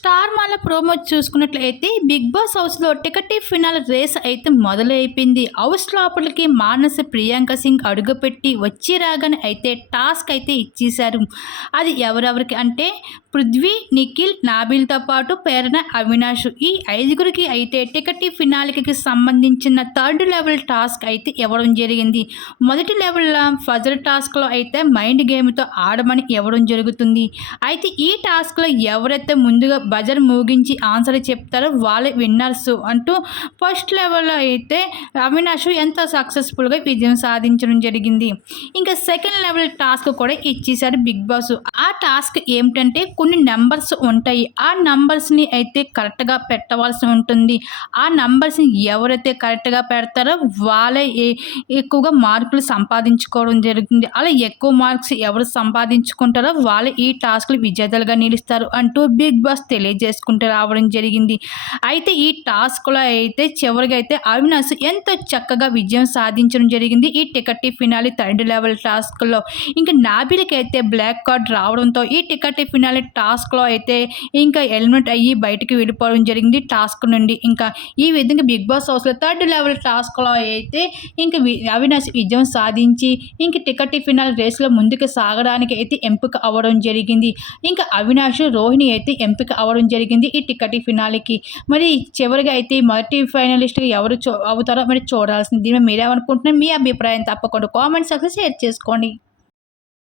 Star మాల promo చూసుకున్నట్లయితే big Boss హౌస్లో టికెట్ ఫినాల్ రేస్ అయితే మొదలైపోయింది. హౌస్ లోపలికి మానస ప్రియాంక సింగ్ అడుగుపెట్టి వచ్చి రాగానే అయితే టాస్క్ అయితే ఇచ్చేశారు. అది ఎవరెవరికి అంటే పృథ్వీ నిఖిల్ నాబిల్తో పాటు ప్రేరణ అవినాష్. ఈ ఐదుగురికి అయితే టికెట్ ఫినాలికి సంబంధించిన థర్డ్ లెవెల్ టాస్క్ అయితే ఇవ్వడం జరిగింది. మొదటి లెవెల్లో ఫజర్ టాస్క్లో అయితే మైండ్ గేమ్తో ఆడమని ఇవ్వడం జరుగుతుంది. అయితే ఈ టాస్క్లో ఎవరైతే ముందుగా బజర్ ముగించి ఆన్సర్ చెప్తారో వాళ్ళే విన్నర్స్ అంటూ ఫస్ట్ లెవెల్లో అయితే అవినాష్ ఎంతో సక్సెస్ఫుల్గా విజయం సాధించడం జరిగింది. ఇంకా సెకండ్ లెవెల్ టాస్క్ కూడా ఇచ్చేసారు బిగ్ బాస్ ఆ టాస్క్ ఏమిటంటే కొన్ని నెంబర్స్ ఉంటాయి. ఆ నంబర్స్ని అయితే కరెక్ట్గా పెట్టవలసి ఉంటుంది. ఆ నంబర్స్ని ఎవరైతే కరెక్ట్గా పెడతారో వాళ్ళే ఎక్కువగా మార్కులు సంపాదించుకోవడం జరుగుతుంది అలా ఎక్కువ మార్క్స్ ఎవరు సంపాదించుకుంటారో వాళ్ళే ఈ టాస్క్లు విజేతలుగా నిలుస్తారు అంటూ బిగ్ బాస్ తెలియజేసుకుంటూ రావడం జరిగింది. అయితే ఈ టాస్క్లో అయితే చివరిగా అయితే అవినాష్ ఎంతో చక్కగా విజయం సాధించడం జరిగింది. ఈ టికెట్ ఫినాలి థర్డ్ లెవెల్ టాస్క్లో. ఇంకా నాబిలికి అయితే బ్లాక్ కార్డ్ రావడంతో ఈ టికెట్ ఫినాలి టాస్క్లో అయితే ఇంకా ఎలిమినేట్ అయ్యి బయటకు వెళ్ళిపోవడం జరిగింది టాస్క్ నుండి. ఇంకా ఈ విధంగా బిగ్ బాస్ హౌస్లో థర్డ్ లెవెల్ టాస్క్లో అయితే ఇంకా అవినాష్ విజయం సాధించి ఇంక టికెట్ ఫినాల్ రేస్లో ముందుకు సాగడానికి అయితే ఎంపిక అవ్వడం జరిగింది. ఇంకా అవినాష్ రోహిణి అయితే ఎంపిక అవ్వడం జరిగింది ఈ టికెట్ ఫినాలికి. మరి చివరిగా అయితే మొదటి ఫైనలిస్ట్గా ఎవరు చూ అవుతారో మరి చూడాల్సింది. దీని మీద మీరేమనుకుంటున్నారు మీ అభిప్రాయం తప్పకుండా కామెంట్ సెక్షన్ షేర్ చేసుకోండి.